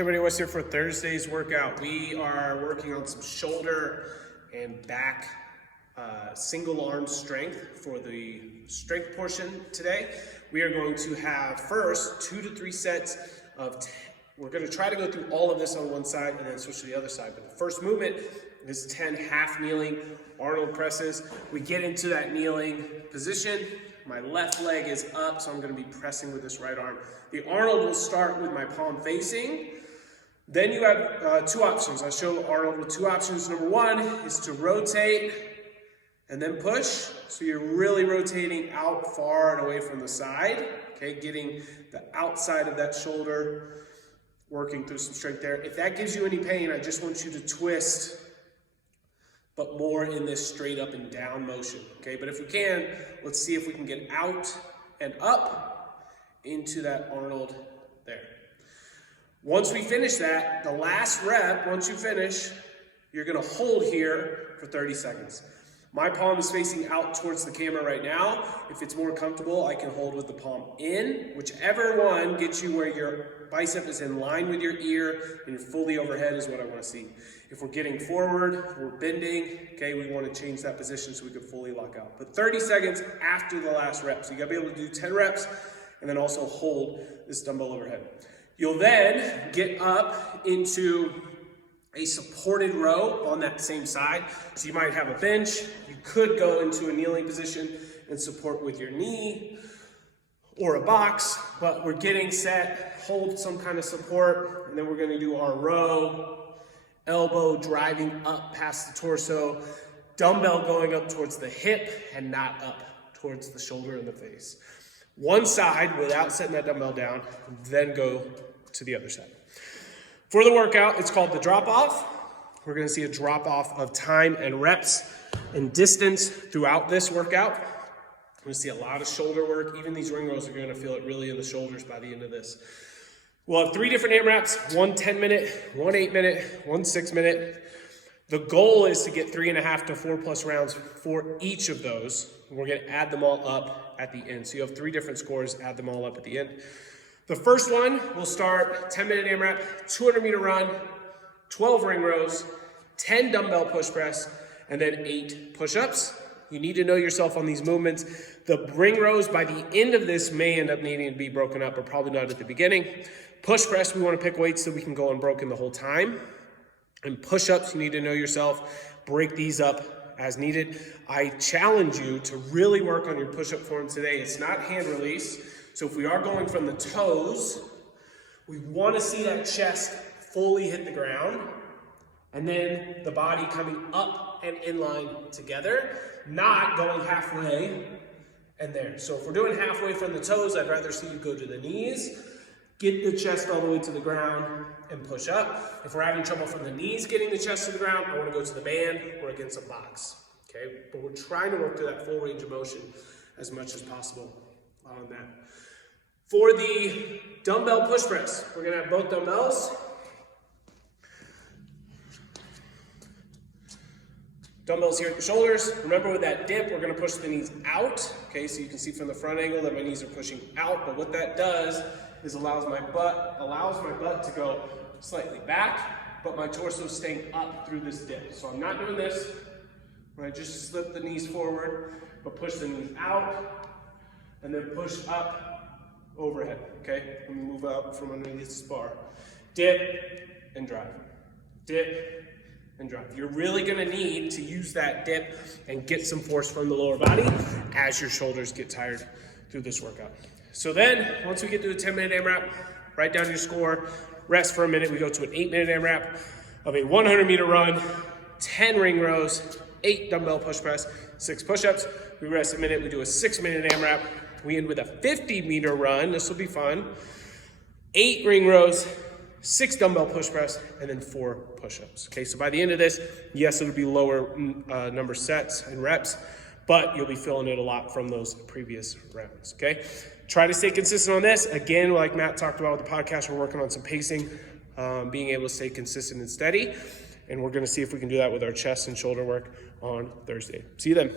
Everybody, what's here for Thursday's workout? We are working on some shoulder and back single arm strength for the strength portion today. We are going to have first 2 to 3 sets of 10. We're going to try to go through all of this on one side and then switch to the other side. But the first movement is 10 half kneeling Arnold presses. We get into that kneeling position. My left leg is up, so I'm going to be pressing with this right arm. The Arnold will start with my palm facing. Then you have 2 options. I'll show Arnold with 2 options. Number 1 is to rotate and then push. So you're really rotating out far and away from the side. Okay, getting the outside of that shoulder, working through some strength there. If that gives you any pain, I just want you to twist, but more in this straight up and down motion. Okay, but if we can, let's see if we can get out and up into that Arnold there. Once we finish that, the last rep, once you finish, you're gonna hold here for 30 seconds. My palm is facing out towards the camera right now. If it's more comfortable, I can hold with the palm in. Whichever one gets you where your bicep is in line with your ear and you're fully overhead is what I wanna see. If we're getting forward, we're bending, okay, we wanna change that position so we can fully lock out. But 30 seconds after the last rep. So you gotta be able to do 10 reps and then also hold this dumbbell overhead. You'll then get up into a supported row on that same side. So you might have a bench. You could go into a kneeling position and support with your knee or a box, but we're getting set, hold some kind of support, and then we're gonna do our row, elbow driving up past the torso, dumbbell going up towards the hip and not up towards the shoulder and the face. One side without setting that dumbbell down, then go to the other side. For the workout, it's called the drop off. We're gonna see a drop off of time and reps and distance throughout this workout. We're gonna see a lot of shoulder work. Even these ring rows are gonna feel it really in the shoulders by the end of this. We'll have 3 different AMRAPs, 1 10-minute, 1 8-minute, 1 6-minute. The goal is to get 3.5 to 4+ rounds for each of those. We're gonna add them all up at the end. So you have 3 different scores, add them all up at the end. The first one, we'll start 10-minute AMRAP, 200-meter run, 12 ring rows, 10 dumbbell push press, and then 8 push-ups. You need to know yourself on these movements. The ring rows by the end of this may end up needing to be broken up, but probably not at the beginning. Push press, we want to pick weights so we can go unbroken the whole time. And push-ups, you need to know yourself. Break these up as needed. I challenge you to really work on your push-up form today. It's not hand release. So if we are going from the toes, we want to see that chest fully hit the ground and then the body coming up and in line together, not going halfway and there. So if we're doing halfway from the toes, I'd rather see you go to the knees, get the chest all the way to the ground and push up. If we're having trouble from the knees getting the chest to the ground, I want to go to the band or against a box, okay? But we're trying to work to that full range of motion as much as possible on that. For the dumbbell push press, we're gonna have both dumbbells. Dumbbells here at the shoulders. Remember with that dip, we're gonna push the knees out. Okay, so you can see from the front angle that my knees are pushing out, but what that does is allows my butt to go slightly back, but my torso is staying up through this dip. So I'm not doing this, where I just slip the knees forward, but push the knees out, and then push up, overhead, okay? Let me move up from underneath this bar. Dip and drive. Dip and drive. You're really gonna need to use that dip and get some force from the lower body as your shoulders get tired through this workout. So then, once we get to a 10-minute AMRAP, write down your score, rest for a minute. We go to an 8-minute AMRAP of a 100-meter run, 10 ring rows, 8 dumbbell push press, 6 push-ups. We rest a minute, we do a 6-minute AMRAP. We end with a 50-meter run. This will be fun. 8 ring rows, 6 dumbbell push press, and then 4 push-ups. Okay, so by the end of this, yes, it'll be lower number sets and reps, but you'll be feeling it a lot from those previous rounds, okay? Try to stay consistent on this. Again, like Matt talked about with the podcast, we're working on some pacing, being able to stay consistent and steady, and we're gonna see if we can do that with our chest and shoulder work on Thursday. See you then.